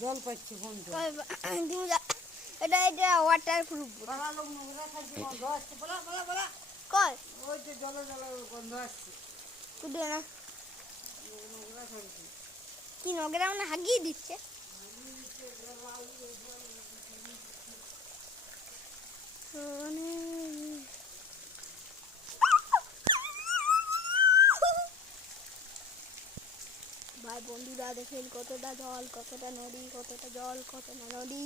জল পাচ্ছি ফোন এটা এটা ওয়াটার প্রুফ কই ওই যে জলে জলে গন্ধ আসছে কুদে না কি নগরা মানে হাগিয়ে দিচ্ছে ভাই বন্ধুরা দেখেন কতটা জল কতটা নদী কতটা জল কতটা নদী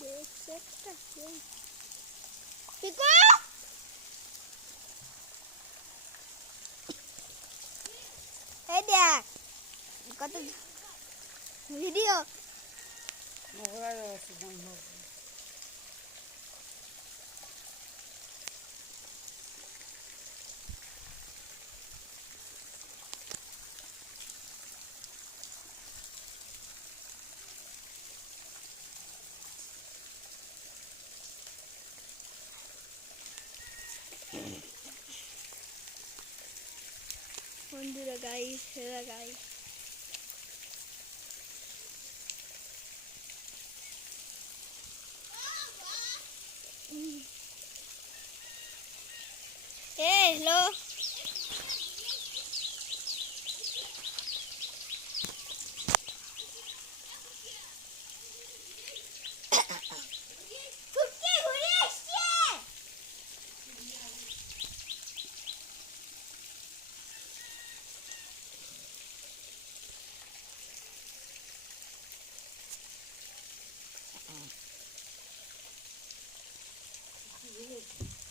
দেখছে একটা পিকো এই দেখ কত ভিডিও নোংরা আছে বন্ধ বন্ধুরা গাইস সেরা গাইস হ্যালো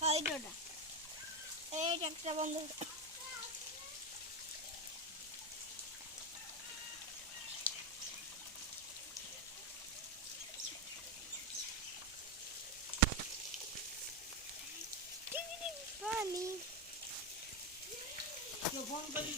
এইটা এইটা একটা বন্ধু পানি ফোন করি